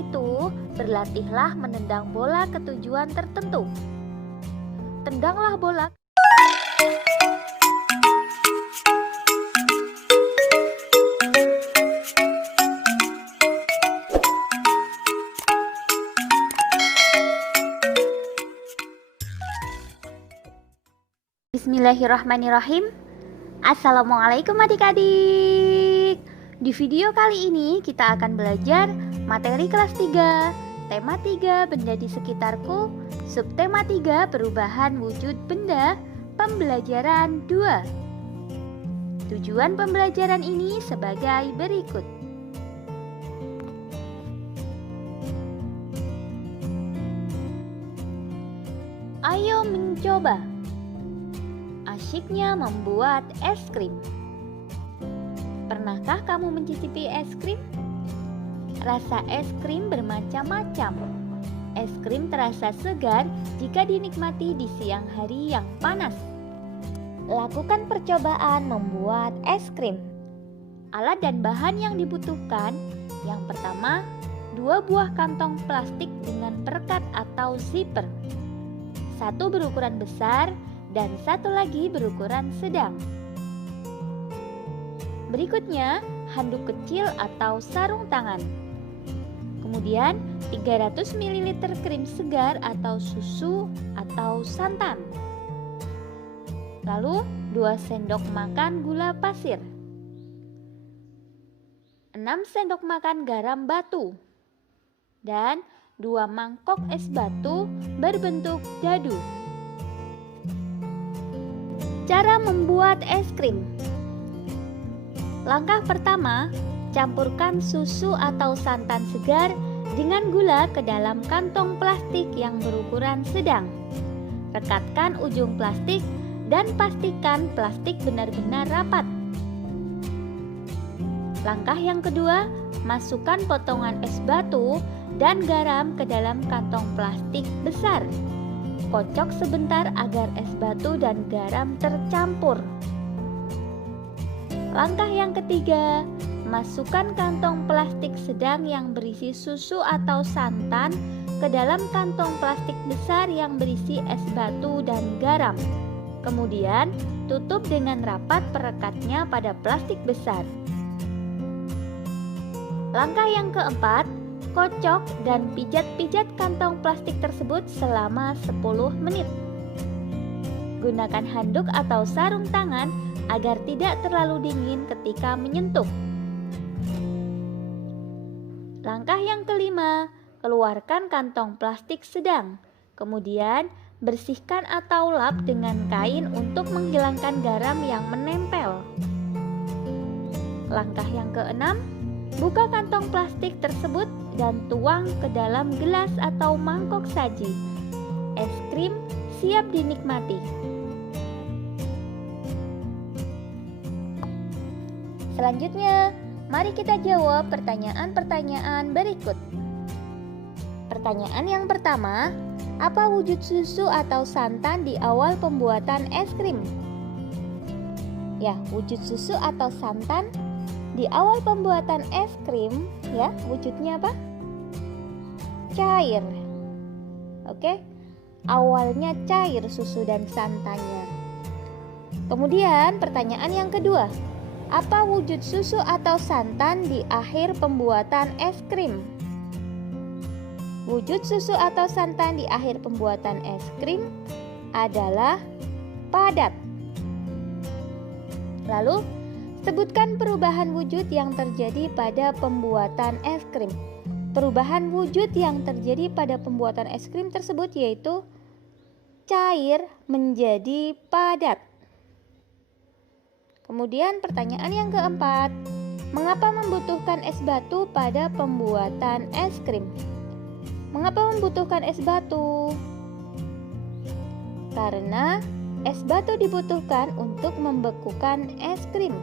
itu, berlatihlah menendang bola ke tujuan tertentu. Tendanglah bola. Bismillahirrahmanirrahim. Assalamualaikum adik-adik. Di video kali ini kita akan belajar materi kelas 3, tema 3 benda di sekitarku, subtema 3 perubahan wujud benda, pembelajaran 2. Tujuan pembelajaran ini sebagai berikut. Ayo mencoba. Asyiknya membuat es krim. Pernahkah kamu mencicipi es krim? Rasa es krim bermacam-macam. Es krim terasa segar jika dinikmati di siang hari yang panas. Lakukan percobaan membuat es krim. Alat dan bahan yang dibutuhkan: yang pertama, 2 buah kantong plastik dengan perekat atau zipper. 1 berukuran besar dan 1 lagi berukuran sedang. Berikutnya, handuk kecil atau sarung tangan. Kemudian, 300 ml krim segar atau susu atau santan. Lalu, 2 sendok makan gula pasir. 6 sendok makan garam batu. Dan 2 mangkok es batu berbentuk dadu. Cara membuat es krim. Langkah pertama, campurkan susu atau santan segar dengan gula ke dalam kantong plastik yang berukuran sedang. Rekatkan ujung plastik dan pastikan plastik benar-benar rapat. Langkah yang kedua, masukkan potongan es batu dan garam ke dalam kantong plastik besar. Kocok sebentar agar es batu dan garam tercampur. Langkah yang ketiga, masukkan kantong plastik sedang yang berisi susu atau santan ke dalam kantong plastik besar yang berisi es batu dan garam. Kemudian, tutup dengan rapat perekatnya pada plastik besar. Langkah yang keempat, kocok dan pijat-pijat kantong plastik tersebut selama 10 menit. Gunakan handuk atau sarung tangan agar tidak terlalu dingin ketika menyentuh. Langkah yang kelima, keluarkan kantong plastik sedang. Kemudian, bersihkan atau lap dengan kain untuk menghilangkan garam yang menempel. Langkah yang keenam, buka kantong plastik tersebut dan tuang ke dalam gelas atau mangkok saji. Es krim siap dinikmati. Selanjutnya, mari kita jawab pertanyaan-pertanyaan berikut. Pertanyaan yang pertama, apa wujud susu atau santan di awal pembuatan es krim? Ya, wujud susu atau santan di awal pembuatan es krim, ya, wujudnya apa? Cair. Oke, awalnya cair susu dan santannya. Kemudian pertanyaan yang kedua, apa wujud susu atau santan di akhir pembuatan es krim? Wujud susu atau santan di akhir pembuatan es krim adalah padat. Lalu, sebutkan perubahan wujud yang terjadi pada pembuatan es krim. Perubahan wujud yang terjadi pada pembuatan es krim tersebut yaitu cair menjadi padat. Kemudian pertanyaan yang keempat, mengapa membutuhkan es batu pada pembuatan es krim? Mengapa membutuhkan es batu? Karena es batu dibutuhkan untuk membekukan es krim.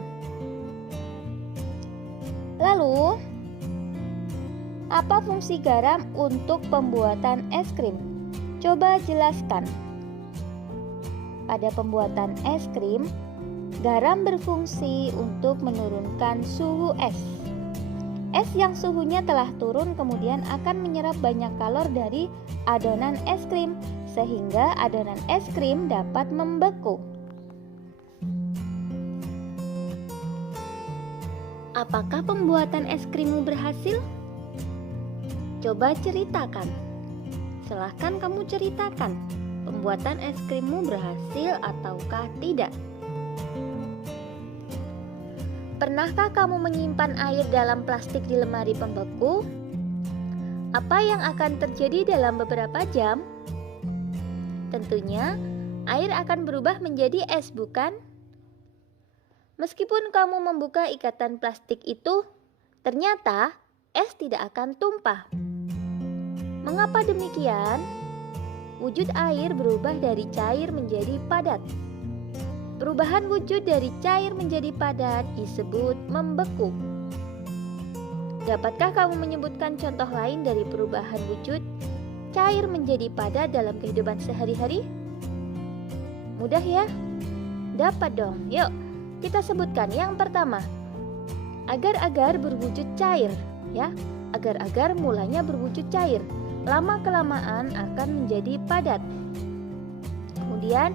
Lalu, apa fungsi garam untuk pembuatan es krim? Coba jelaskan. Pada pembuatan es krim, garam berfungsi untuk menurunkan suhu es. Es yang suhunya telah turun kemudian akan menyerap banyak kalor dari adonan es krim, sehingga adonan es krim dapat membeku. Apakah pembuatan es krimmu berhasil? Coba ceritakan. Silahkan kamu ceritakan, pembuatan es krimmu berhasil ataukah tidak? Pernahkah kamu menyimpan air dalam plastik di lemari pembeku? Apa yang akan terjadi dalam beberapa jam? Tentunya, air akan berubah menjadi es, bukan? Meskipun kamu membuka ikatan plastik itu, ternyata es tidak akan tumpah. Mengapa demikian? Wujud air berubah dari cair menjadi padat. Perubahan wujud dari cair menjadi padat disebut membeku. Dapatkah kamu menyebutkan contoh lain dari perubahan wujud cair menjadi padat dalam kehidupan sehari-hari? Mudah ya? Dapat dong. Yuk, kita sebutkan yang pertama. Agar-agar berwujud cair, ya. Agar-agar mulanya berwujud cair, lama-kelamaan akan menjadi padat. Kemudian,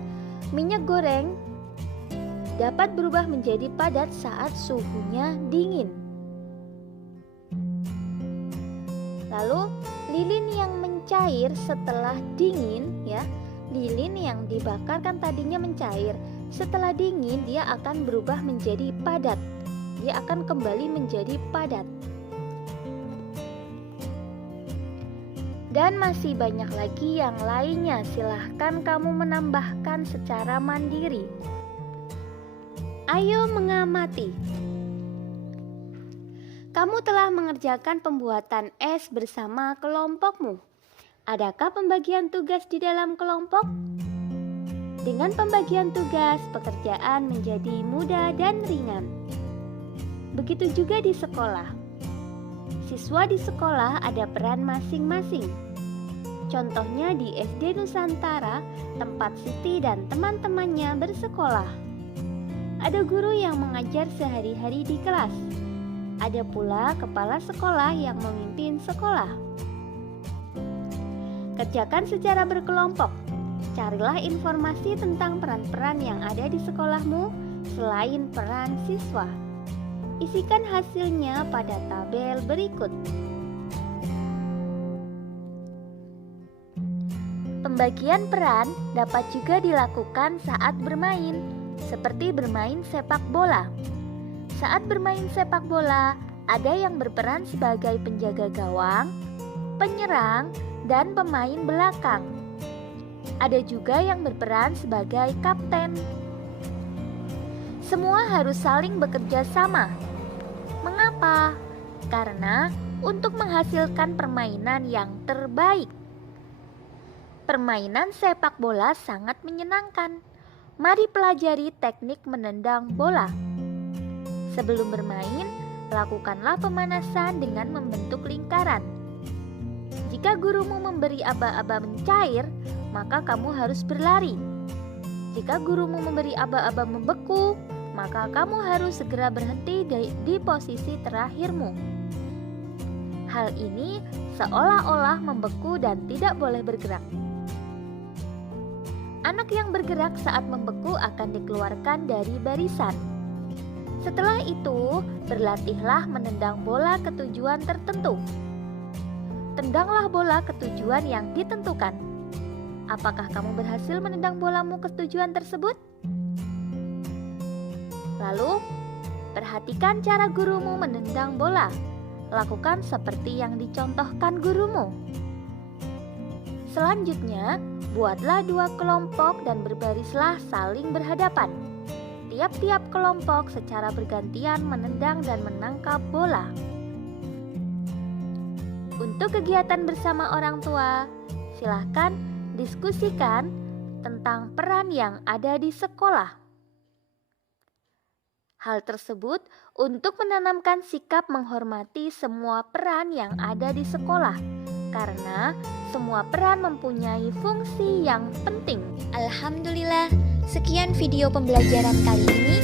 minyak goreng dapat berubah menjadi padat saat suhunya dingin. Lalu, lilin yang mencair setelah dingin, ya, lilin yang dibakar kan tadinya mencair. Setelah dingin, dia akan berubah menjadi padat. Dia akan kembali menjadi padat. Dan masih banyak lagi yang lainnya. Silahkan kamu menambahkan secara mandiri. Ayo mengamati. Kamu telah mengerjakan pembuatan es bersama kelompokmu. Adakah pembagian tugas di dalam kelompok? Dengan pembagian tugas, pekerjaan menjadi mudah dan ringan. Begitu juga di sekolah. Siswa di sekolah ada peran masing-masing. Contohnya di SD Nusantara, tempat Siti dan teman-temannya bersekolah. Ada guru yang mengajar sehari-hari di kelas. Ada pula kepala sekolah yang memimpin sekolah. Kerjakan secara berkelompok. Carilah informasi tentang peran-peran yang ada di sekolahmu selain peran siswa. Isikan hasilnya pada tabel berikut. Pembagian peran dapat juga dilakukan saat bermain, seperti bermain sepak bola. Saat bermain sepak bola, ada yang berperan sebagai penjaga gawang, penyerang, dan pemain belakang. Ada juga yang berperan sebagai kapten. Semua harus saling bekerja sama. Mengapa? Karena untuk menghasilkan permainan yang terbaik. Permainan sepak bola sangat menyenangkan. Mari pelajari teknik menendang bola. Sebelum bermain, lakukanlah pemanasan dengan membentuk lingkaran. Jika gurumu memberi aba-aba mencair, maka kamu harus berlari. Jika gurumu memberi aba-aba membeku, maka kamu harus segera berhenti di posisi terakhirmu. Hal ini seolah-olah membeku dan tidak boleh bergerak. Anak yang bergerak saat membeku akan dikeluarkan dari barisan. Setelah itu, berlatihlah menendang bola ke tujuan tertentu. Tendanglah bola ke tujuan yang ditentukan. Apakah kamu berhasil menendang bolamu ke tujuan tersebut? Lalu, perhatikan cara gurumu menendang bola. Lakukan seperti yang dicontohkan gurumu. Selanjutnya, buatlah dua kelompok dan berbarislah saling berhadapan. Tiap-tiap kelompok secara bergantian menendang dan menangkap bola. Untuk kegiatan bersama orang tua, silahkan diskusikan tentang peran yang ada di sekolah. Hal tersebut untuk menanamkan sikap menghormati semua peran yang ada di sekolah, karena semua peran mempunyai fungsi yang penting. Alhamdulillah, sekian video pembelajaran kali ini.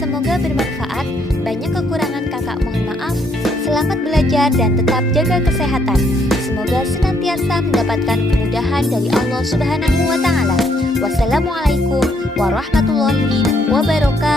Semoga bermanfaat. Banyak kekurangan kakak mohon maaf. Selamat belajar dan tetap jaga kesehatan. Semoga senantiasa mendapatkan kemudahan dari Allah Subhanahu wa Ta'ala. Wassalamualaikum warahmatullahi wabarakatuh.